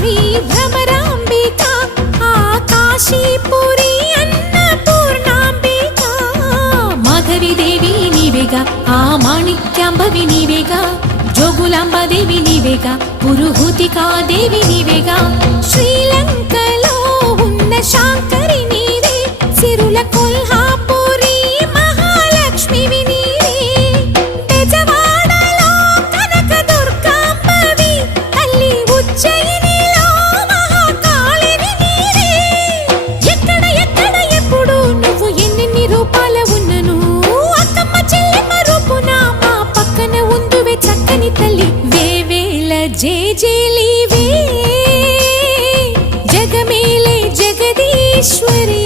శ్రీ భ్రమరాంబిక ఆ కాశీపురి అన్నపూర్ణాంబిక మాధవి దేవి నీవేగా ఆ మాణిక్యాంబవి నీవేగా జోగులాంబదేవి నీవేగా పురుహూతికా దేవి నీవేగా శ్రీలంకలో ఉన్న శాంకరి నీవే సిరుల కొల్హాపురి మహాలక్ష్మివి నీవే బెజవాడలో కనక దుర్గాంబవి తల్లి ఉజ్జయినిలో మహాకాళివి నీవే ఎక్కడ ఎక్కడ ఎప్పుడు నువ్వు ఎన్నెన్ని రూపాల ఉన్నను అక్కమ్మ చెల్లెమ్మ రూపున మా పక్కన ఉందువే చక్కని తల్లి వేవేల జేజేలివే జగమేలే జగదీశ్వరి।